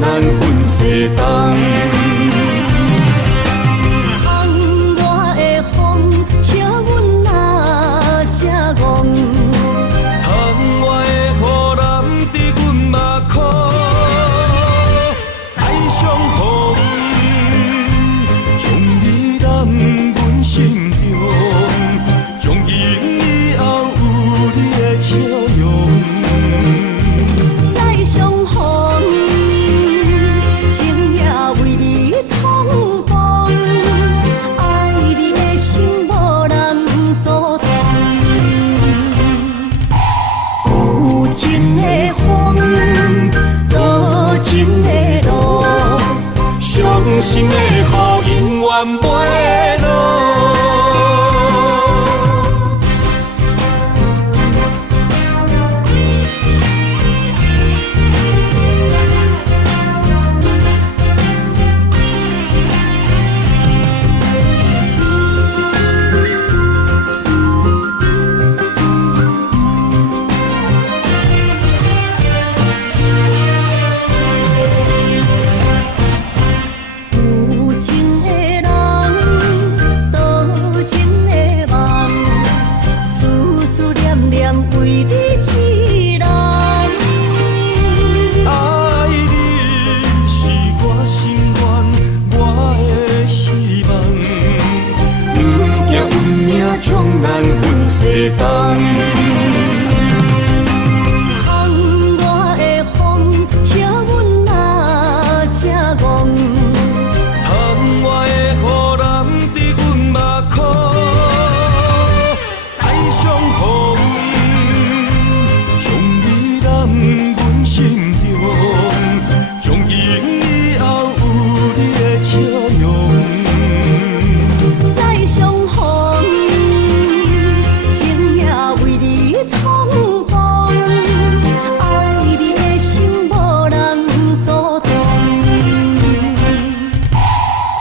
咱分世东。窗外的风，笑阮哪只戆？窗外的雨淋伫阮目眶，再相逢，将你揽阮心中，从今以后有你的笑容。再相逢，情也为你苍茫，爱你的心无人阻挡。有情的风，多情的路，伤心的雨永远袂落。有情的人，多情的梦，思思念念为你痴人。爱你是我心愿，我的希望。不惊运命将咱分世东。窗外的风，笑阮哪只戆？窗外的雨淋伫阮目眶，再相逢，将你揽阮心中，从今以后有你的笑容。再相逢，情也为你苍茫，爱你的心无人阻挡。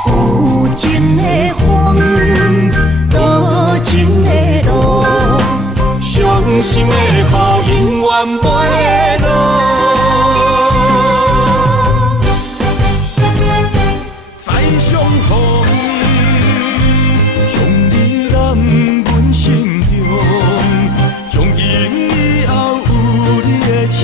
有情的风，多情的路，伤心的雨永远袂落。再相逢，将你揽阮心中，从今以后有你的笑